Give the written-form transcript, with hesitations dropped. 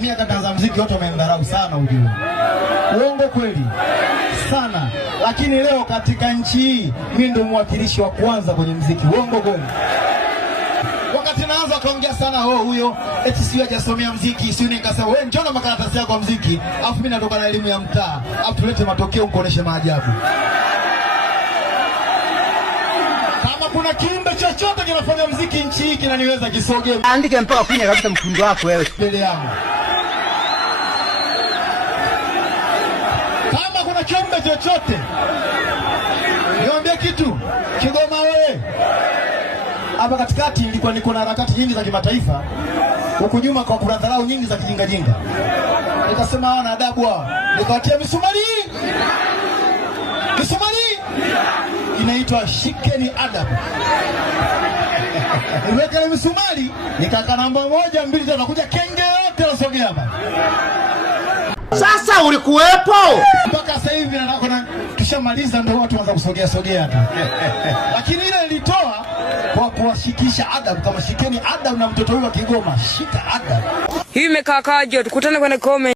Mimi akatangaza muziki wote wamemdharau sana, ujue. Uongo kweli? Sana. Lakini leo katika nchi hii mimi ndo mwakilishi wa kwanza kwenye muziki. Uongo kweli? Wakati naanza kaongea sana huyo eti sio hajasomea muziki, sio nikasema wewe njoo na makaratasi yako ya muziki, afu mimi natoka na elimu ya mtaa, afu tulete matokeo kuonesha maajabu. Kama kuna kiumbe chochote kinafanya muziki nchi hii kinaniweza kisogee. Andike mpaka kwenye kabisa mkundo wako wewe mbele yangu. Kama kuna kiumbe chochote niambie kitu. Kigoma wewe. Hapa katikati nilikuwa niko na harakati nyingi za kimataifa. Huku nyuma kwa kuna dharau nyingi za kijinga jinga. Nikasema hawana adabu hao. Nikawatia misumari. Misumari inaitwa shikeni adabu. Niweka misumari, nikaka namba 1 2 3 nakuja kenge yote nasogea hapa. Sasa ulikuwepo? Mpaka sasa hivi nataka tushamaliza ndio watu waanza kusogea sogea tu. Lakini ile nilitoa kwa kuwashikisha adabu, kama shikeni adabu na mtoto huyu wa Kigoma, shika adabu. Hii imekaa kaje? Tukutane kwenye comment.